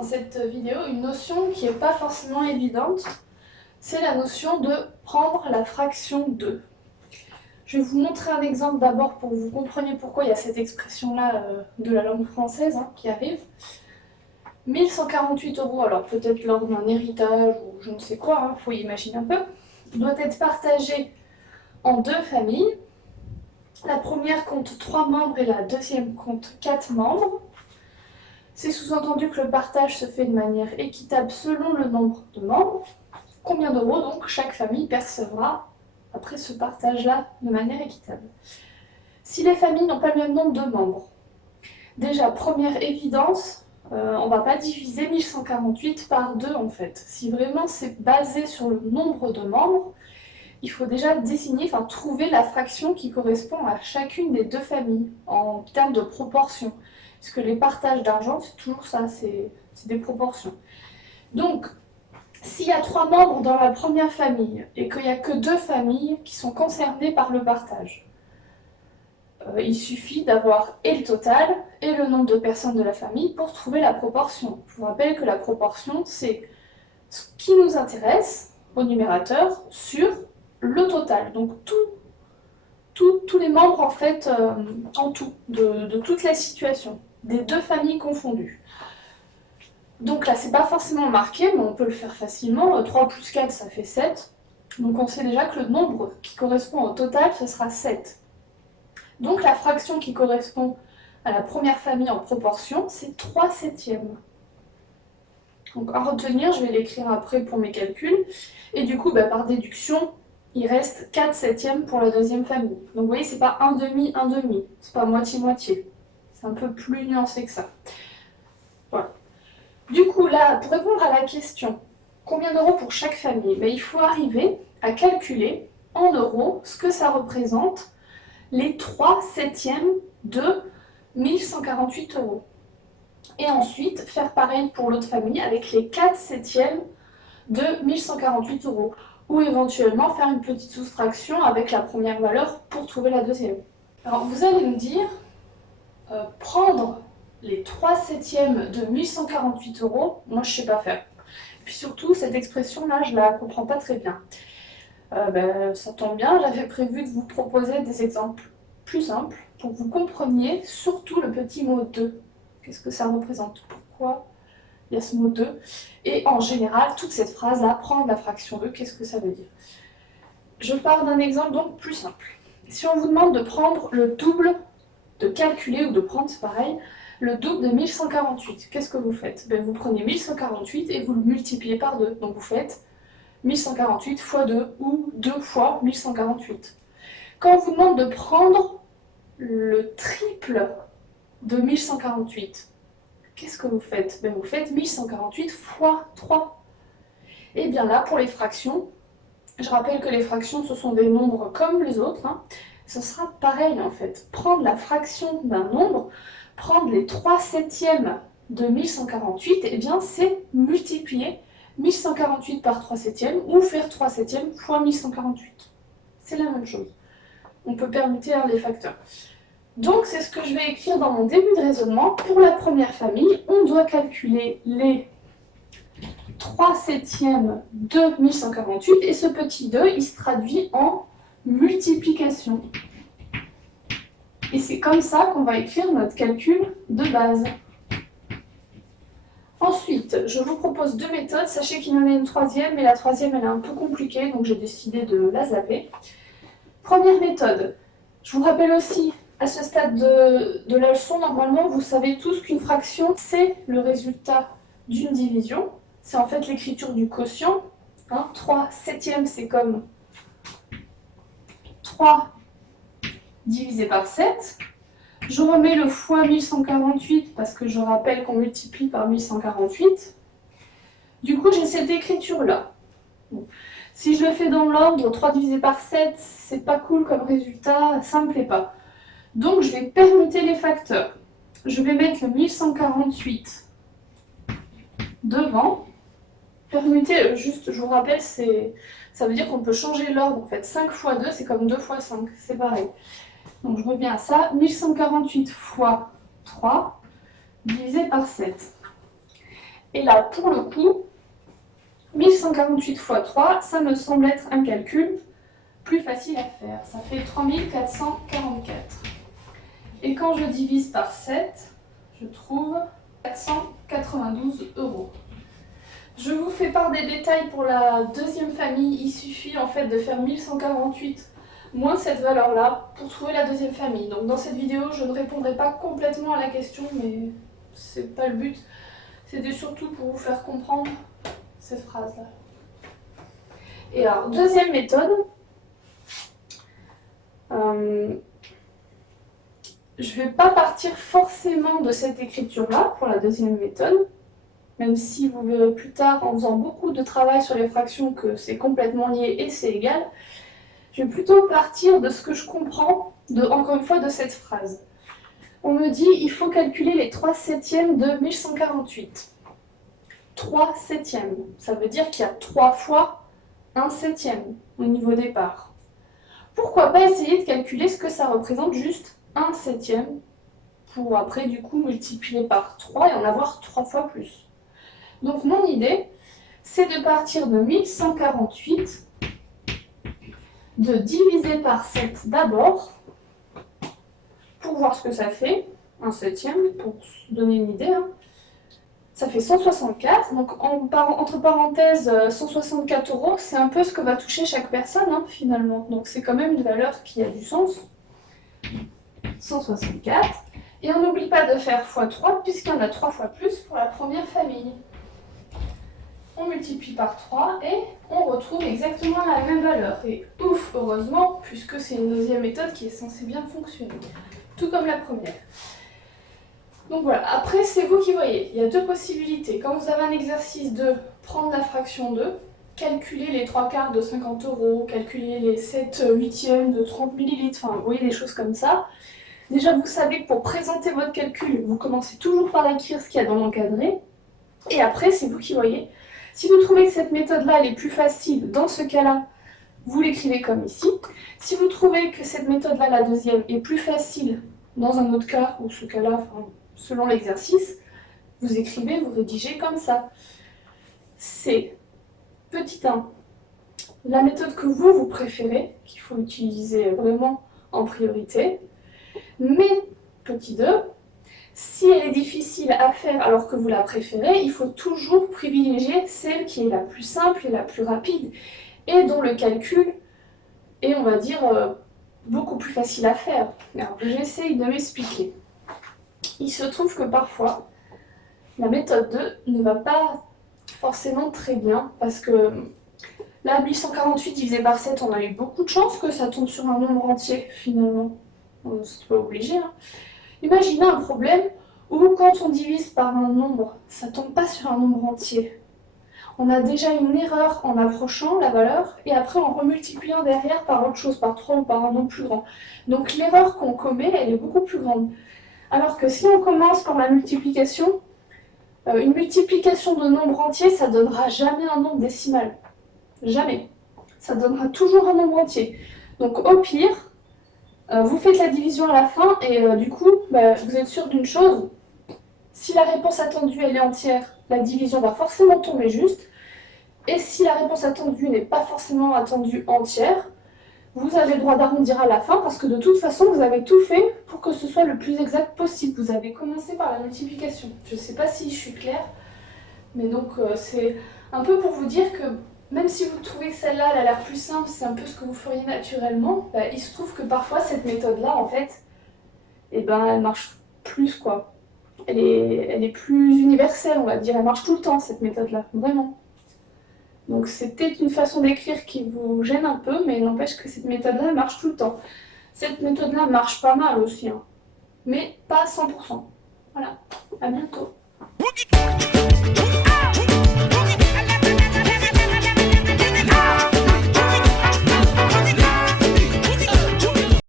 dans cette vidéo une notion qui n'est pas forcément évidente, c'est la notion de prendre la fraction de. Je vais vous montrer un exemple d'abord pour que vous compreniez pourquoi il y a cette expression-là de la langue française qui arrive. 1148 €, alors peut-être lors d'un héritage ou je ne sais quoi, faut y imaginer un peu, doit être partagé en deux familles. La première compte 3 membres et la deuxième compte 4 membres. C'est sous-entendu que le partage se fait de manière équitable selon le nombre de membres. Combien d'euros donc chaque famille percevra après ce partage-là de manière équitable? Si les familles n'ont pas le même nombre de membres, déjà première évidence, on ne va pas diviser 1148 par 2 en fait. Si vraiment c'est basé sur le nombre de membres, il faut déjà désigner, trouver la fraction qui correspond à chacune des deux familles en termes de proportion. Parce que les partages d'argent, c'est toujours ça, c'est des proportions. Donc, s'il y a 3 membres dans la première famille et qu'il n'y a que 2 familles qui sont concernées par le partage, il suffit d'avoir et le total et le nombre de personnes de la famille pour trouver la proportion. Je vous rappelle que la proportion, c'est ce qui nous intéresse au numérateur sur le total. Donc tous les membres en fait, en tout, de toute la situation, des deux familles confondues. Donc là, c'est pas forcément marqué, mais on peut le faire facilement. 3 plus 4, ça fait 7. Donc on sait déjà que le nombre qui correspond au total, ce sera 7. Donc la fraction qui correspond à la première famille en proportion, c'est 3 septièmes. Donc à retenir, je vais l'écrire après pour mes calculs. Et du coup, par déduction, il reste 4 septièmes pour la deuxième famille. Donc vous voyez, c'est pas un demi, c'est pas moitié-moitié. C'est un peu plus nuancé que ça. Voilà. Du coup, là, pour répondre à la question, combien d'euros pour chaque famille? Il faut arriver à calculer en euros ce que ça représente les 3 septièmes de 1148 €. Et ensuite, faire pareil pour l'autre famille avec les 4 septièmes de 1148 €. Ou éventuellement faire une petite soustraction avec la première valeur pour trouver la deuxième. Alors vous allez me dire, prendre les 3 septièmes de 1148 €, moi je sais pas faire. Et puis surtout, cette expression-là, je la comprends pas très bien. Ça tombe bien, j'avais prévu de vous proposer des exemples plus simples pour que vous compreniez surtout le petit mot 2. Qu'est-ce que ça représente? Pourquoi il y a ce mot 2? Et en général, toute cette phrase-là, prendre la fraction 2, qu'est-ce que ça veut dire? Je pars d'un exemple donc plus simple. Si on vous demande de prendre le double, de calculer ou de prendre, c'est pareil, le double de 1148, qu'est-ce que vous faites? Vous prenez 1148 et vous le multipliez par 2. Donc vous faites 1148 fois 2 ou 2 fois 1148. Quand on vous demande de prendre le triple de 1148, qu'est-ce que vous faites? Vous faites 1148 fois 3. Et bien là, pour les fractions, je rappelle que les fractions, ce sont des nombres comme les autres, ce sera pareil en fait. Prendre la fraction d'un nombre, prendre les 3 septièmes de 1148, et bien c'est multiplier 1148 par 3 septièmes ou faire 3 septièmes fois 1148. C'est la même chose. On peut permuter les facteurs. Donc c'est ce que je vais écrire dans mon début de raisonnement. Pour la première famille, on doit calculer les 3 septièmes de 1148 et ce petit 2, il se traduit en multiplication. Et c'est comme ça qu'on va écrire notre calcul de base. Ensuite, je vous propose 2 méthodes. Sachez qu'il y en a une troisième, mais la troisième elle est un peu compliquée, donc j'ai décidé de la zapper. Première méthode, je vous rappelle aussi, à ce stade de la leçon, normalement, vous savez tous qu'une fraction, c'est le résultat d'une division. C'est en fait l'écriture du quotient. 3 septièmes, c'est comme 3 divisé par 7. Je remets le fois 1148 parce que je rappelle qu'on multiplie par 1148. Du coup, j'ai cette écriture-là. Si je le fais dans l'ordre, 3 divisé par 7, c'est pas cool comme résultat, ça me plaît pas. Donc, je vais permuter les facteurs. Je vais mettre le 1148 devant. Permuter, juste, je vous rappelle, ça veut dire qu'on peut changer l'ordre. En fait, 5 fois 2, c'est comme 2 fois 5, c'est pareil. Donc, je reviens à ça. 1148 fois 3 divisé par 7. Et là, pour le coup, 1148 x 3, ça me semble être un calcul plus facile à faire. Ça fait 3444. Et quand je divise par 7, je trouve 492 €. Je vous fais part des détails pour la deuxième famille. Il suffit en fait de faire 1148 moins cette valeur-là pour trouver la deuxième famille. Donc dans cette vidéo, je ne répondrai pas complètement à la question, mais c'est pas le but. C'était surtout pour vous faire comprendre cette phrase-là. Et alors, deuxième méthode. Je ne vais pas partir forcément de cette écriture-là pour la deuxième méthode, même si vous verrez plus tard en faisant beaucoup de travail sur les fractions que c'est complètement lié et c'est égal. Je vais plutôt partir de ce que je comprends, encore une fois, de cette phrase. On me dit il faut calculer les 3 septièmes de 1148. 3 septièmes, ça veut dire qu'il y a 3 fois 1 septième au niveau départ. Pourquoi pas essayer de calculer ce que ça représente juste 1 septième pour après du coup multiplier par 3 et en avoir 3 fois plus. Donc mon idée, c'est de partir de 1148, de diviser par 7 d'abord, pour voir ce que ça fait, 1 septième, pour se donner une idée. Ça fait 164, donc entre parenthèses 164 €, c'est un peu ce que va toucher chaque personne finalement. Donc c'est quand même une valeur qui a du sens. 164. Et on n'oublie pas de faire x3 puisqu'il y en a 3 fois plus pour la première famille. On multiplie par 3 et on retrouve exactement la même valeur. Et ouf, heureusement, puisque c'est une deuxième méthode qui est censée bien fonctionner. Tout comme la première. Donc voilà, après c'est vous qui voyez, il y a deux possibilités. Quand vous avez un exercice de prendre la fraction 2, calculer les 3 quarts de 50 €, calculer les 7 huitièmes de 30 ml, enfin vous voyez des choses comme ça. Déjà vous savez que pour présenter votre calcul, vous commencez toujours par écrire ce qu'il y a dans l'encadré. Et après c'est vous qui voyez. Si vous trouvez que cette méthode-là elle est plus facile, dans ce cas-là, vous l'écrivez comme ici. Si vous trouvez que cette méthode-là, la deuxième, est plus facile dans un autre cas, ou ce cas-là, enfin, selon l'exercice, vous écrivez, vous rédigez comme ça. C'est petit 1, la méthode que vous préférez, qu'il faut utiliser vraiment en priorité. Mais petit 2, si elle est difficile à faire alors que vous la préférez, il faut toujours privilégier celle qui est la plus simple et la plus rapide et dont le calcul est, on va dire, beaucoup plus facile à faire. Alors, j'essaye de m'expliquer. Il se trouve que parfois, la méthode 2 ne va pas forcément très bien, parce que là, 1148 divisé par 7, on a eu beaucoup de chance que ça tombe sur un nombre entier, finalement. C'est pas obligé. Imaginez un problème où, quand on divise par un nombre, ça tombe pas sur un nombre entier. On a déjà une erreur en approchant la valeur, et après en remultipliant derrière par autre chose, par 3 ou par un nombre plus grand. Donc l'erreur qu'on commet, elle est beaucoup plus grande. Alors que si on commence par la multiplication, une multiplication de nombres entiers, ça ne donnera jamais un nombre décimal. Jamais. Ça donnera toujours un nombre entier. Donc au pire, vous faites la division à la fin et du coup, vous êtes sûr d'une chose. Si la réponse attendue elle est entière, la division va forcément tomber juste. Et si la réponse attendue n'est pas forcément attendue entière, vous avez le droit d'arrondir à la fin parce que de toute façon, vous avez tout fait pour que ce soit le plus exact possible. Vous avez commencé par la multiplication. Je ne sais pas si je suis claire, mais donc c'est un peu pour vous dire que même si vous trouvez que celle-là elle a l'air plus simple, c'est un peu ce que vous feriez naturellement, il se trouve que parfois cette méthode-là, en fait, elle marche plus quoi. Elle est plus universelle, on va dire. Elle marche tout le temps, cette méthode-là, vraiment. Donc c'était une façon d'écrire qui vous gêne un peu, mais n'empêche que cette méthode-là marche tout le temps. Cette méthode-là marche pas mal aussi, mais pas à 100%. Voilà, à bientôt.